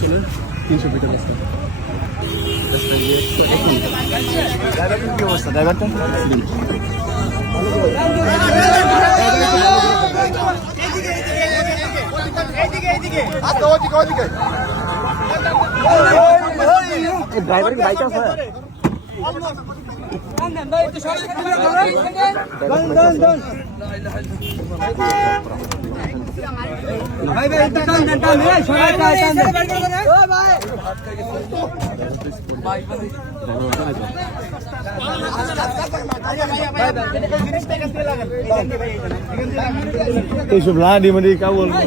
চলে 300 ফিটের রাস্তা। কি অবস্থা ড্রাইভারটা? ড্রাইভার কি বাইক আছে? এইসব লাডি মাডি কা বলবো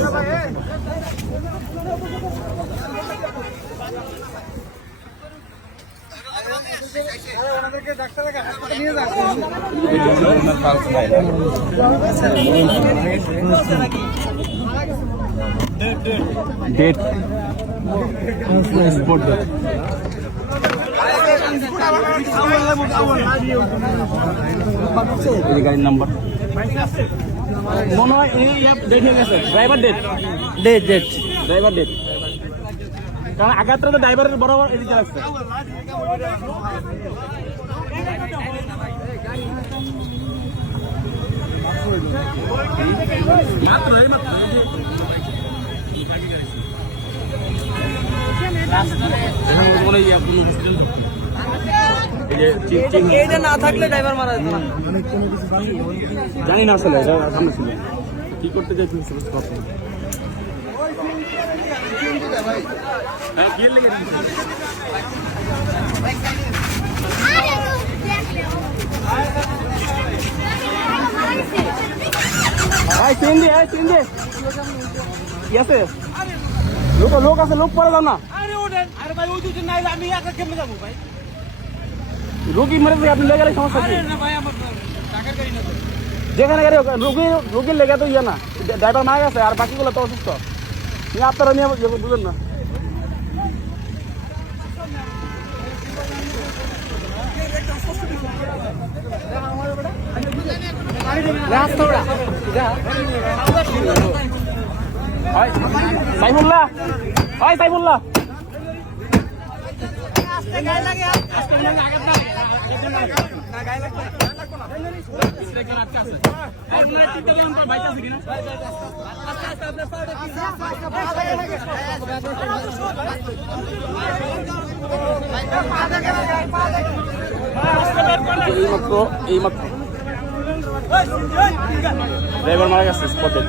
डेट स्पोर्ट गाड़ी नंबर মনে হয় এই দেখে গেছে ড্রাইভার ডেট ড্রাইভার ডেট কারণ আগাত্রা তো ড্রাইভারের বরাবর এদিকে আসছে না থাকলে ড্রাইভার মারা যেত না জানি না আসলে সামনে ছিল কি করতে চাই লোক আছে লোক পরে যাও না রোগী মরে আপনি লেগে গেলে সমস্যা কি যেখানে গাড়ি রোগীর লেগে তো ইয়ে না ড্রাইভার মারা গেছে আর বাকিগুলো তো অসুস্থ আপনারা নিয়ে বুঝলেন না সাইফুল্লাহ সাইফুল্লাহ এই মাত্র ড্রাইভার মারা গেছে স্পটে